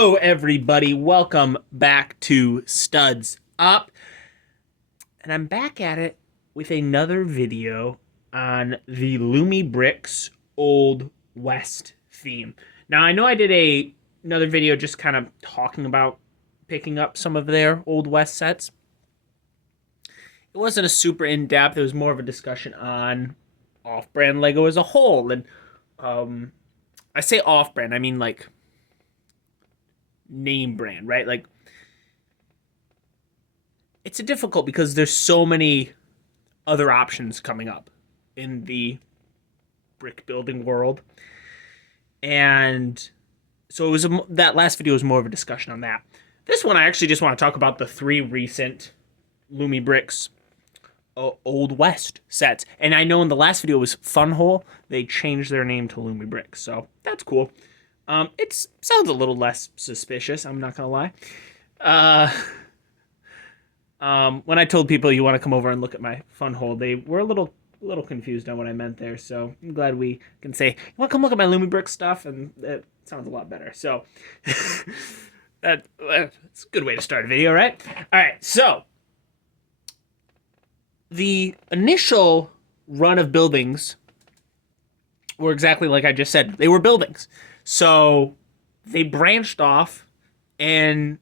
Hello, everybody. Welcome back to Studs Up. And I'm back at it with another video on the Lumi Bricks Old West theme. Now, I know I did another video just kind of talking about picking up some of their Old West sets. It wasn't a super in-depth. It was more of a discussion on off-brand Lego as a whole. And I say off-brand, I mean like name brand, right? Like, it's a difficult because there's so many other options coming up in the brick building world. And so it was that last video was more of a discussion on that. This one I actually just want to talk about the three recent Lumi Bricks Old West sets. And I know in the last video was Fun Hole, they changed their name to Lumi Bricks, so that's cool. It sounds a little less suspicious, I'm not gonna lie. When I told people you want to come over and look at my Fun Hole, they were a little confused on what I meant there. So I'm glad we can say, you want to come look at my Lumi Brick stuff, and it sounds a lot better. So that's a good way to start a video, right? All right, so the initial run of buildings were exactly like I just said. They were buildings. So they branched off, and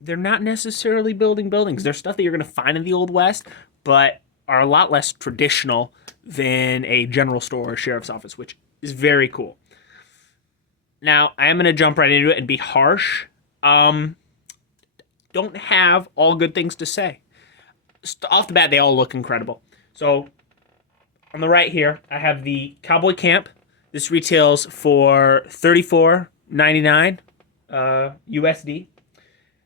they're not necessarily building buildings. They're stuff that you're going to find in the Old West, but are a lot less traditional than a general store or sheriff's office, which is very cool. Now, I am going to jump right into it and be harsh. Don't have all good things to say. Off the bat, they all look incredible. So, on the right here, I have the Cowboy Camp. This retails for $34.99 USD.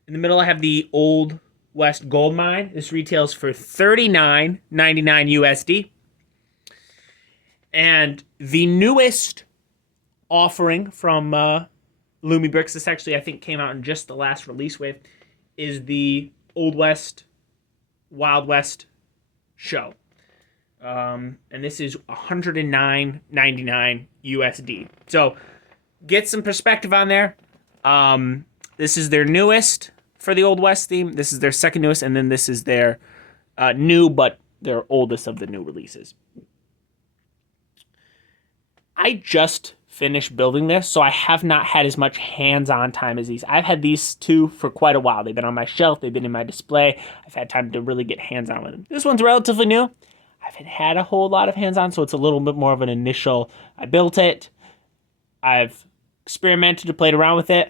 In the middle, I have the Old West Gold Mine. This retails for $39.99 USD. And the newest offering from Lumi Bricks, this actually I think came out in just the last release wave, is the Old West Wild West show. And this is $109.99 USD. So get some perspective on there. This is their newest for the Old West theme. This is their second newest, and then this is their new, but their oldest of the new releases. I just finished building this, so I have not had as much hands-on time as these. I've had these two for quite a while. They've been on my shelf. They've been in my display. I've had time to really get hands-on with them. This one's relatively new. I haven't had a whole lot of hands-on, so it's a little bit more of an initial, I built it. I've experimented, played around with it.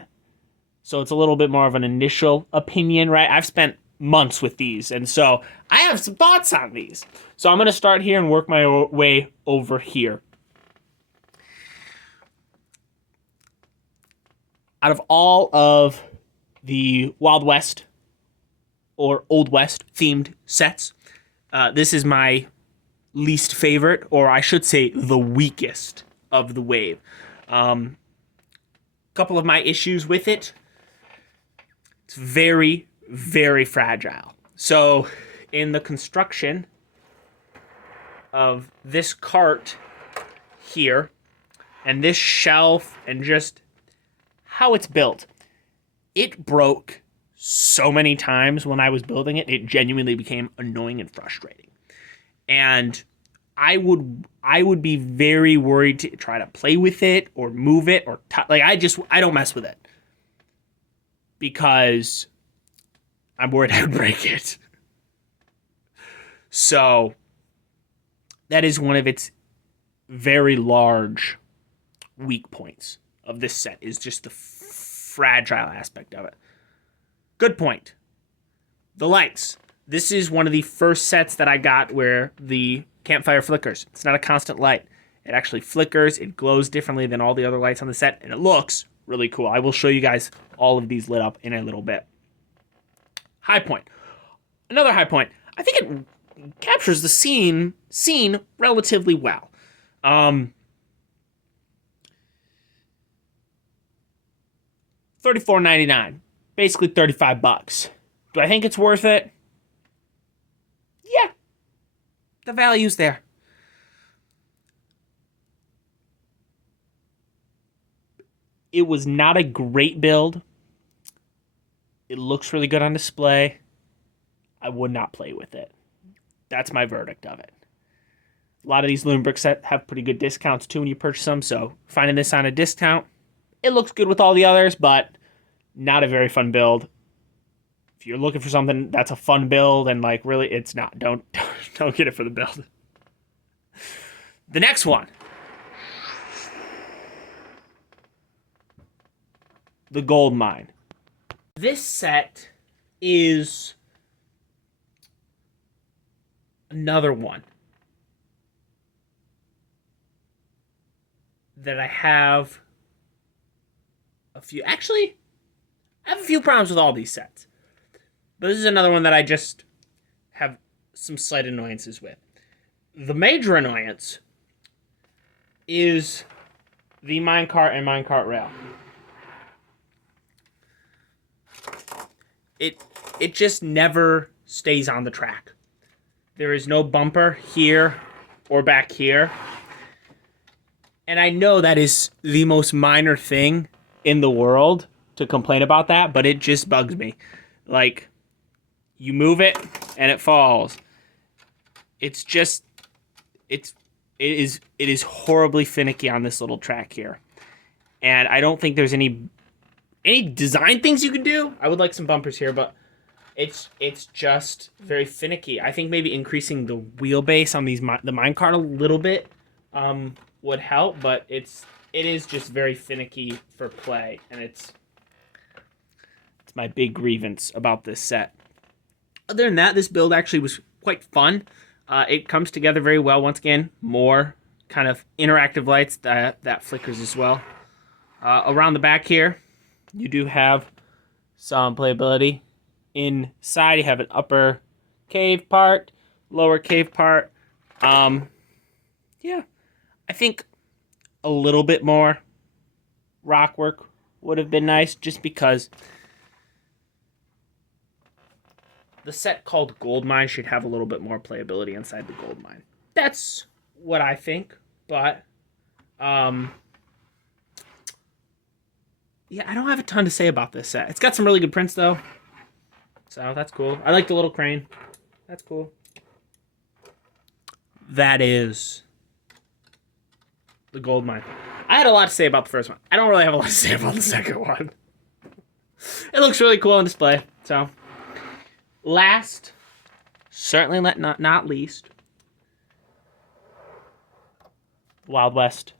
So it's a little bit more of an initial opinion, right? I've spent months with these, and so I have some thoughts on these. So I'm going to start here and work my way over here. Out of all of the Wild West or Old West themed sets, this is my least favorite, or I should say the weakest of the wave. Couple of my issues with it. It's very, very fragile. So in the construction of this cart here, and this shelf, and just how it's built, it broke so many times when I was building it. It genuinely became annoying and frustrating. And I would be very worried to try to play with it or move it or I don't mess with it because I'm worried I would break it. So that is one of its very large weak points of this set, is just the fragile aspect of it. Good point. The lights. This is one of the first sets that I got where the campfire flickers. It's not a constant light. It actually flickers. It glows differently than all the other lights on the set, and it looks really cool. I will show you guys all of these lit up in a little bit. High point. Another high point. I think it captures the scene relatively well. $34.99, basically $35. Do I think it's worth it? Yeah, the value's there. It was not a great build. It looks really good on display. I would not play with it. That's my verdict of it. A lot of these Loon Brick sets have pretty good discounts too when you purchase them, so finding this on a discount, it looks good with all the others, but not a very fun build. If you're looking for something that's a fun build and like really it's not, don't get it for the build. The next one. The Gold Mine. This set is another one that I have a few. Actually, I have a few problems with all these sets. But this is another one that I just have some slight annoyances with. The major annoyance is the minecart and minecart rail. It just never stays on the track. There is no bumper here or back here. And I know that is the most minor thing in the world to complain about that, but it just bugs me. Like, you move it and it falls. It's just it is horribly finicky on this little track here. And I don't think there's any design things you can do. I would like some bumpers here, but it's just very finicky. I think maybe increasing the wheelbase on the minecart a little bit would help, but it is just very finicky for play, and it's my big grievance about this set. Other than that, this build actually was quite fun. It comes together very well. Once again, more kind of interactive lights that flickers as well. Around the back here, you do have some playability. Inside, you have an upper cave part, lower cave part. Yeah, I think a little bit more rock work would have been nice, just because the set called Gold Mine should have a little bit more playability inside the Gold Mine. That's what I think, but yeah, I don't have a ton to say about this set. It's got some really good prints though, so that's cool. I like the little crane. That's cool. That is the Gold Mine. I had a lot to say about the first one. I don't really have a lot to say about the second one. It looks really cool on display. So, last, certainly not least, Wild West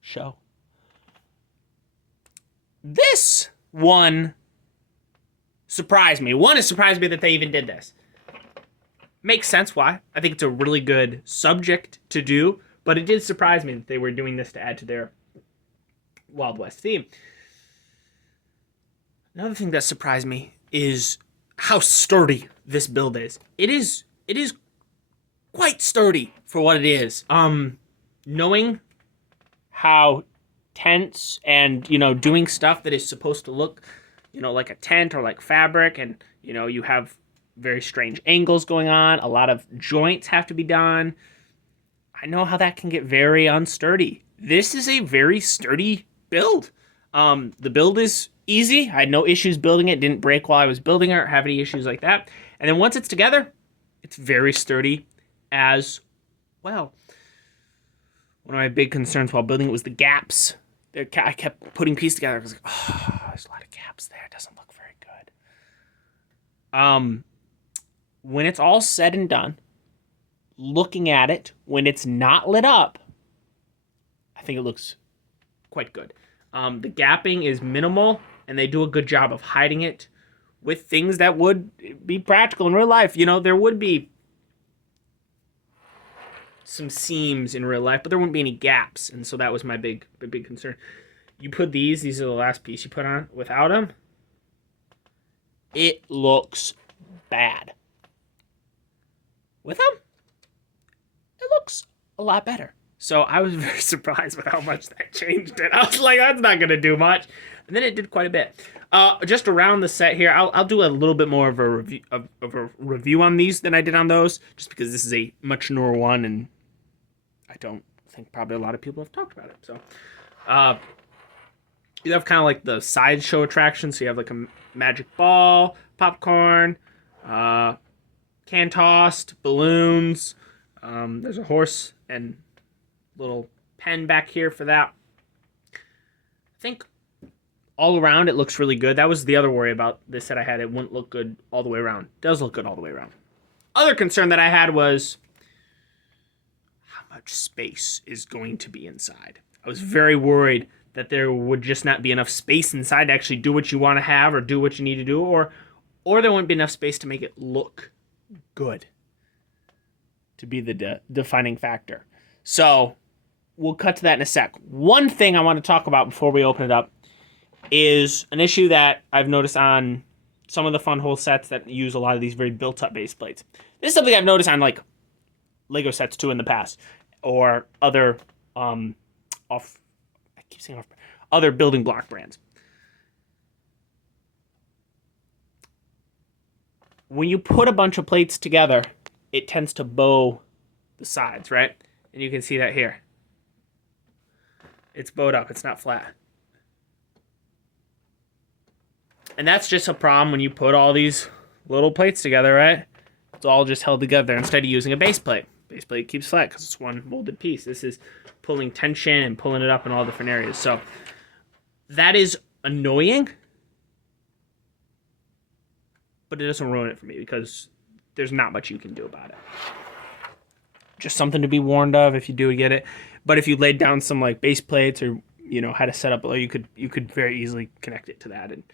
show. This one surprised me. One, it surprised me that they even did this. Makes sense why. I think it's a really good subject to do, but it did surprise me that they were doing this to add to their Wild West theme. Another thing that surprised me is how sturdy this build is. It is quite sturdy for what it is. Knowing how tents and, doing stuff that is supposed to look, like a tent or like fabric, and, you have very strange angles going on. A lot of joints have to be done. I know how that can get very unsturdy. This is a very sturdy build. The build is easy. I had no issues building it. Didn't break while I was building it or have any issues like that. And then once it's together, it's very sturdy as well. One of my big concerns while building it was the gaps. I kept putting pieces together. I was like, oh, there's a lot of gaps there. It doesn't look very good. When it's all said and done, looking at it, when it's not lit up, I think it looks quite good. The gapping is minimal, and they do a good job of hiding it with things that would be practical in real life. There would be some seams in real life, but there wouldn't be any gaps, and so that was my big concern. You put these are the last piece you put on. Without them, it looks bad. With them, it looks a lot better. So I was very surprised with how much that changed it. I was like, that's not going to do much. And then it did quite a bit. Just around the set here, I'll do a little bit more of a review on these than I did on those, just because this is a much newer one, and I don't think probably a lot of people have talked about it. So You have kind of like the sideshow attraction. So you have like a magic ball, popcorn, uh, can tossed, balloons. There's a horse and little pen back here for that. I think all around it looks really good. That was the other worry about this that I had. It wouldn't look good all the way around. It does look good all the way around. Other concern that I had was how much space is going to be inside. I was very worried that there would just not be enough space inside to actually do what you want to have or do what you need to do, or there wouldn't be enough space to make it look good, to be the defining factor. So we'll cut to that in a sec. One thing I want to talk about before we open it up is an issue that I've noticed on some of the Funhole sets that use a lot of these very built-up base plates. This is something I've noticed on like Lego sets too in the past, or other other building block brands. When you put a bunch of plates together, it tends to bow the sides, right? And you can see that here. It's bowed up, it's not flat. And that's just a problem when you put all these little plates together, right? It's all just held together instead of using a base plate. Base plate keeps flat because it's one molded piece. This is pulling tension and pulling it up in all different areas. So that is annoying, but it doesn't ruin it for me because there's not much you can do about it. Just something to be warned of if you do get it. But if you laid down some like base plates or had a setup, you could very easily connect it to that and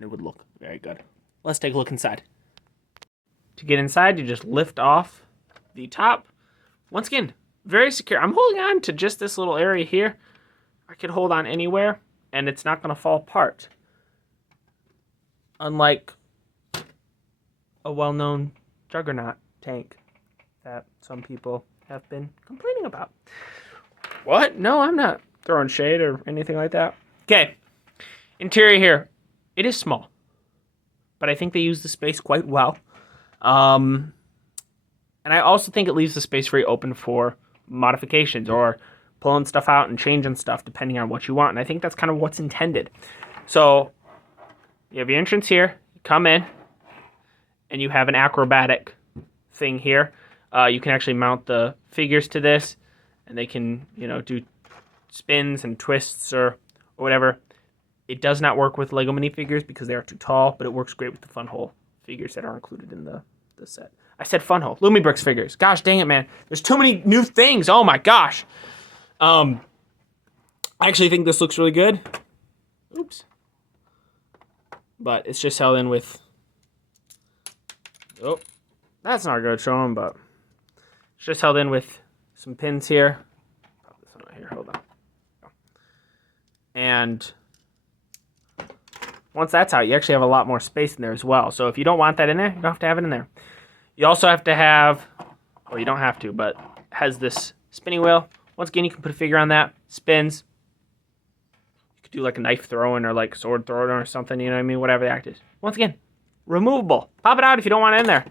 it would look very good. Let's take a look inside. To get inside, you just lift off the top. Once again, very secure. I'm holding on to just this little area here. I could hold on anywhere, and it's not going to fall apart. Unlike a well-known Juggernaut tank that some people have been complaining about. What? No, I'm not throwing shade or anything like that. Okay. Interior here. It is small, but I think they use the space quite well. And I also think it leaves the space very open for modifications or pulling stuff out and changing stuff depending on what you want. And I think that's kind of what's intended. So you have your entrance here, you come in, and you have an acrobatic thing here. You can actually mount the figures to this, and they can, do spins and twists or whatever. It does not work with Lego minifigures because they are too tall, but it works great with the Funhole figures that are included in the set. I said Funhole. Lumibrix figures. Gosh dang it, man. There's too many new things. Oh my gosh. I actually think this looks really good. Oops. But it's just held in with... Oh, that's not good to show them, but... It's just held in with some pins here. Pop this one out here. Hold on. And... once that's out, you actually have a lot more space in there as well. So if you don't want that in there, you don't have to have it in there. You also have to have, well, you don't have to, but it has this spinning wheel. Once again, you can put a figure on that, spins. You could do like a knife throwing or like sword throwing or something, you know what I mean? Whatever the act is. Once again, removable. Pop it out if you don't want it in there.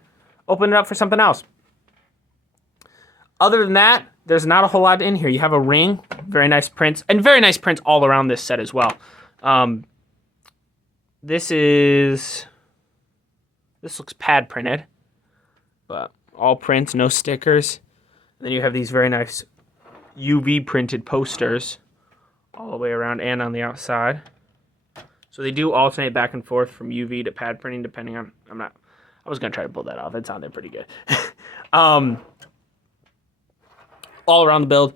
Open it up for something else. Other than that, there's not a whole lot in here. You have a ring, very nice prints, and very nice prints all around this set as well. This looks pad printed, but all prints, no stickers. And then you have these very nice UV printed posters all the way around and on the outside. So they do alternate back and forth from UV to pad printing depending on, I was going to try to pull that off. It sounded pretty good. All around the build.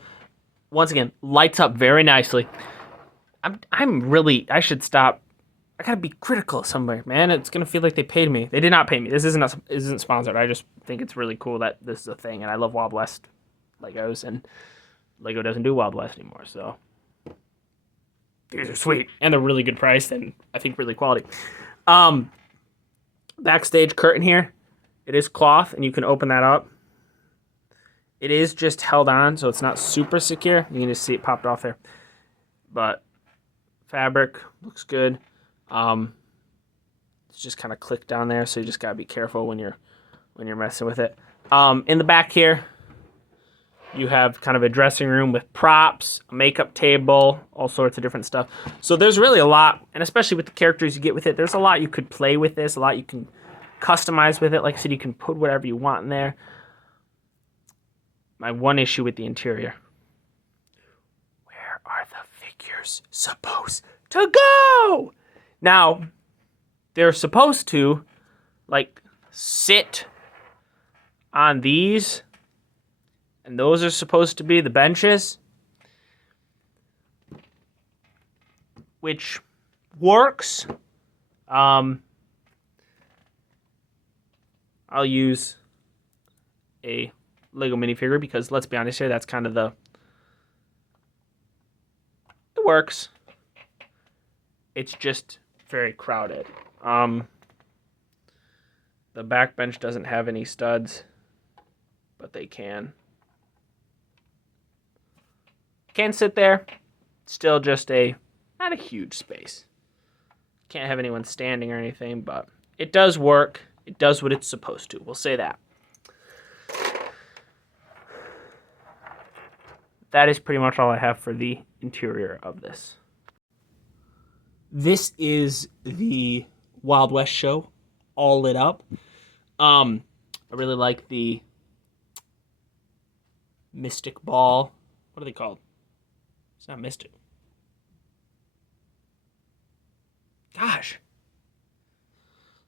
Once again, lights up very nicely. I should stop. I gotta be critical somewhere, man. It's gonna feel like they paid me. They did not pay me. This isn't sponsored. I just think it's really cool that this is a thing, and I love Wild West Legos, and Lego doesn't do Wild West anymore, so these are sweet, and they're really good priced, and I think really quality. Backstage curtain here. It is cloth, and you can open that up. It is just held on, so it's not super secure. You can just see it popped off there, but fabric looks good. It's just kind of clicked down there, so you just gotta be careful when you're messing with it. In the back here, You have kind of a dressing room with props, a makeup table, all sorts of different stuff. So there's really a lot, and especially with the characters you get with it, there's a lot you could play with this, a lot you can customize with it. Like I said, you can put whatever you want in there. My one issue with the interior. Where are the figures supposed to go? Now, they're supposed to, like, sit on these, and those are supposed to be the benches, which works. I'll use a Lego minifigure because, let's be honest here, that's kind of it works. It's just very crowded. The back bench doesn't have any studs, but they can sit there. Still just not a huge space. Can't have anyone standing or anything, but it does work. It does what it's supposed to. We'll say that. That is pretty much all I have for the interior of this. This is the Wild West show, all lit up. I really like the Mystic Ball. What are they called? It's not Mystic. Gosh.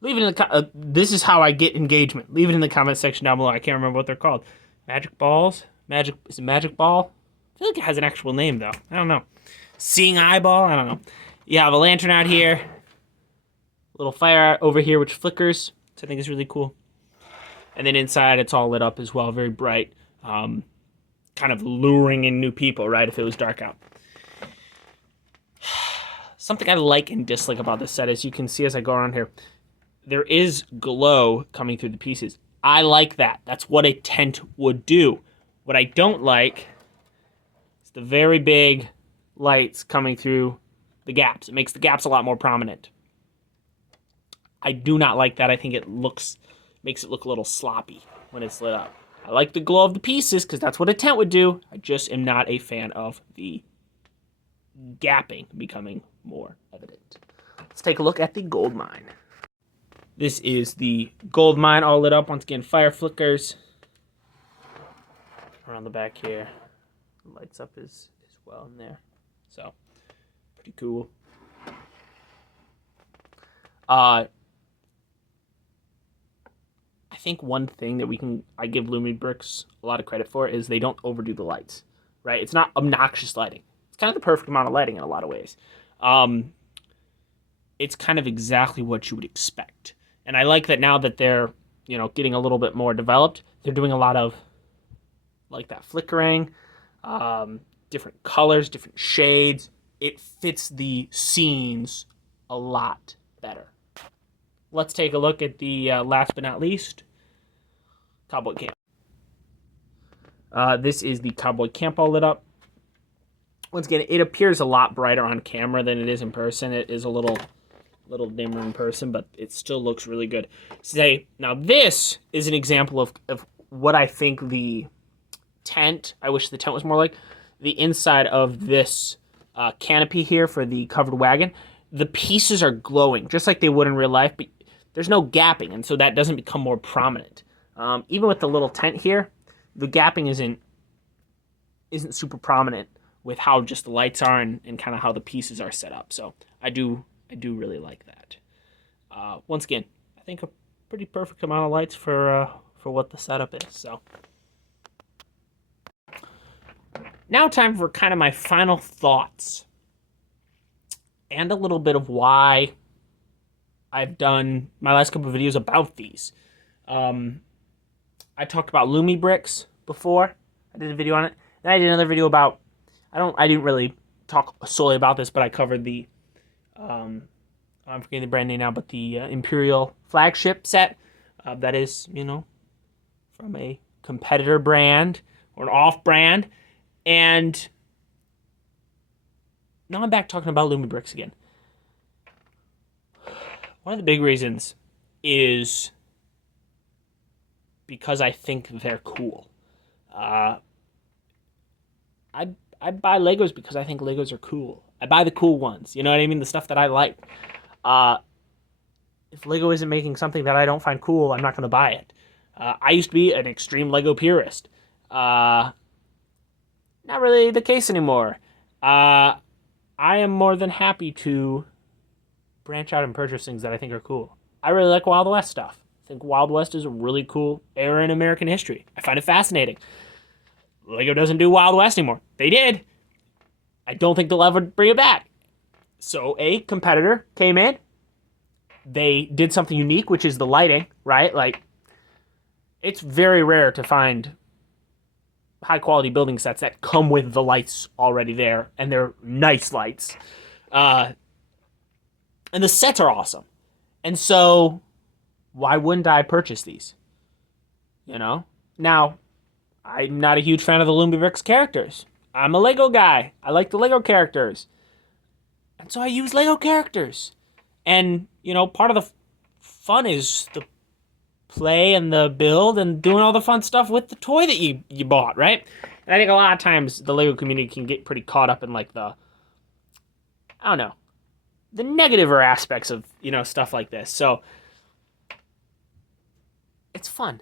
Leave it in the this is how I get engagement. Leave it in the comment section down below. I can't remember what they're called. Magic balls? Is it Magic Ball? I feel like it has an actual name though. I don't know. Seeing Eyeball? I don't know. You have a lantern out here. A little fire over here which flickers, which I think is really cool. And then inside it's all lit up as well, very bright. Kind of luring in new people, right, if it was dark out. Something I like and dislike about this set, as you can see as I go around here, there is glow coming through the pieces. I like that. That's what a tent would do. What I don't like is the very big lights coming through the gaps. It makes the gaps a lot more prominent. I do not like that. I think it makes it look a little sloppy when it's lit up. I like the glow of the pieces because that's what a tent would do. I just am not a fan of the gapping becoming more evident. Let's take a look at the gold mine. This is the gold mine all lit up. Once again, fire flickers around the back here. Lights up as well in there. So, pretty cool. I think one thing that I give Lumibricks a lot of credit for is they don't overdo the lights, right? It's not obnoxious lighting. It's kind of the perfect amount of lighting in a lot of ways. It's kind of exactly what you would expect. And I like that now that they're, getting a little bit more developed, they're doing a lot of like that flickering, different colors, different shades. It fits the scenes a lot better. Let's take a look at the last but not least, Cowboy Camp. This is the Cowboy Camp all lit up. Once again, it appears a lot brighter on camera than it is in person. It is a little dimmer in person, but it still looks really good. Now this is an example of what I think the tent, I wish the tent was more like, the inside of this canopy here for the covered wagon. The pieces are glowing, just like they would in real life, but there's no gapping, and so that doesn't become more prominent. Even with the little tent here, the gapping isn't super prominent with how just the lights are and kind of how the pieces are set up. So I do really like that. Once again, I think a pretty perfect amount of lights for what the setup is. So now time for kind of my final thoughts and a little bit of why I've done my last couple of videos about these. I talked about Lumibricks before. I did a video on it. Then I did another video about, I didn't really talk solely about this, but I covered the, I'm forgetting the brand name now, but the Imperial flagship set. That is, from a competitor brand or an off brand. And now I'm back talking about Lumibricks again. One of the big reasons is because I think they're cool. I buy Legos because I think Legos are cool. I buy the cool ones. You know what I mean? The stuff that I like. Uh, if Lego isn't making something that I don't find cool, I'm not going to buy it. I used to be an extreme Lego purist. Not really the case anymore. I am more than happy to branch out and purchase things that I think are cool. I really like Wild West stuff. I think Wild West is a really cool era in American history. I find it fascinating. Lego doesn't do Wild West anymore. They did. I don't think they'll ever bring it back. So a competitor came in. They did something unique, which is the lighting, right? Like, it's very rare to find high quality building sets that come with the lights already there, and they're nice lights. And the sets are awesome. And so, why wouldn't I purchase these? You know? Now, I'm not a huge fan of the Lumibrix characters. I'm a Lego guy. I like the Lego characters. And so I use Lego characters. And, you know, part of the fun is the play and the build and doing all the fun stuff with the toy that you bought, right? And I think a lot of times the Lego community can get pretty caught up in, like, the, I don't know, the negative aspects of, you know, stuff like this. So it's fun.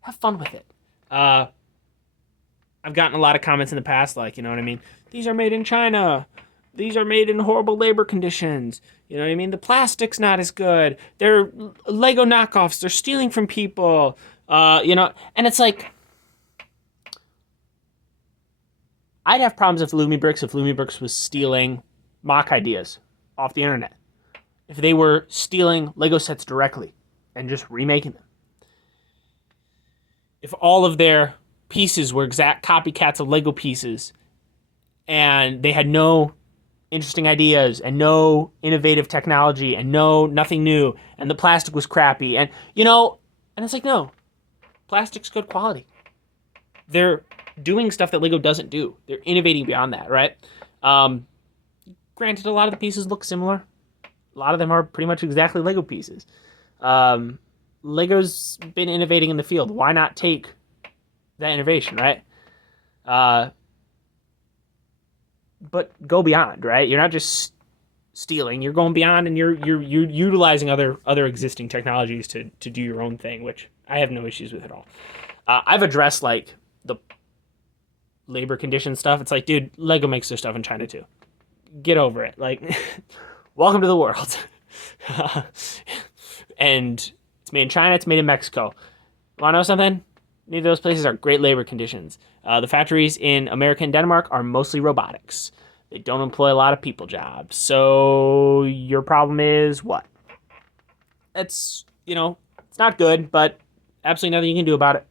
Have fun with it. I've gotten a lot of comments in the past, like, you know what I mean? These are made in China. These are made in horrible labor conditions. You know what I mean? The plastic's not as good. They're Lego knockoffs. They're stealing from people. You know, and it's like, I'd have problems if Lumibrix was stealing mock ideas off the internet. If they were stealing Lego sets directly and just remaking them. If all of their pieces were exact copycats of Lego pieces and they had no interesting ideas and no innovative technology and nothing new, and the plastic was crappy, and, you know, and it's like, no, plastic's good quality. They're doing stuff that Lego doesn't do. They're innovating beyond that, right? Granted, a lot of the pieces look similar. A lot of them are pretty much exactly Lego pieces. Lego's been innovating in the field. Why not take that innovation, right? But go beyond, right? You're not just stealing. You're going beyond, and you're utilizing other existing technologies to do your own thing, which I have no issues with at all. I've addressed, like, the labor condition stuff. It's like, dude, Lego makes their stuff in China too. Get over it. Like, welcome to the world. And it's made in China. It's made in Mexico. Want to know something? Neither of those places are great labor conditions. The factories in America and Denmark are mostly robotics. They don't employ a lot of people jobs. So your problem is what? It's, you know, it's not good, but absolutely nothing you can do about it.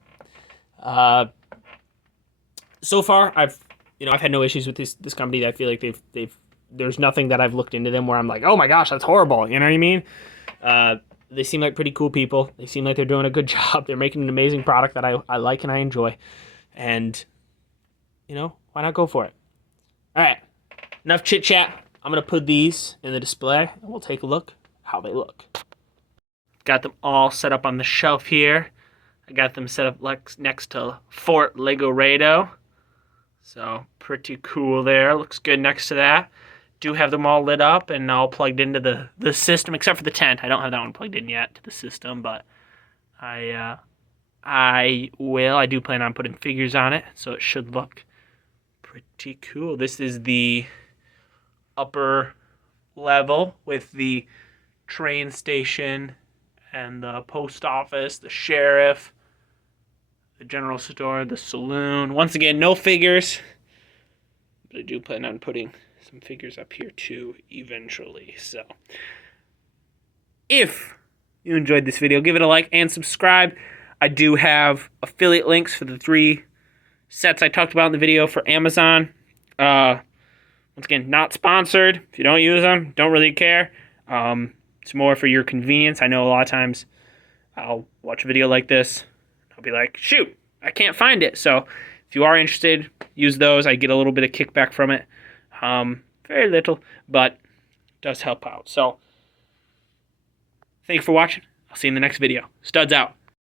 So far, I've had no issues with this company. I feel like there's nothing that I've looked into them where I'm like, oh my gosh, that's horrible. You know what I mean? They seem like pretty cool people. They seem like they're doing a good job. They're making an amazing product that I like and I enjoy. And, you know, why not go for it? All right, enough chit chat. I'm going to put these in the display and we'll take a look how they look. Got them all set up on the shelf here. I got them set up next to Fort Lego Rado. So pretty cool there. Looks good next to that. Do have them all lit up and all plugged into the system, except for the tent. I don't have that one plugged in yet to the system, but I will. I do plan on putting figures on it, so it should look pretty cool. This is the upper level with the train station and the post office, the sheriff, the general store, the saloon. Once again, no figures, but I do plan on putting some figures up here too eventually. So if you enjoyed this video, give it a like and subscribe. I do have affiliate links for the 3 sets I talked about in the video for Amazon. Once again, not sponsored. If you don't use them, don't really care. It's more for your convenience. I know a lot of times I'll watch a video like this. I'll be like, shoot, I can't find it. So if you are interested, use those. I get a little bit of kickback from it. Very little, but it does help out. So thank you for watching. I'll see you in the next video. Studs out.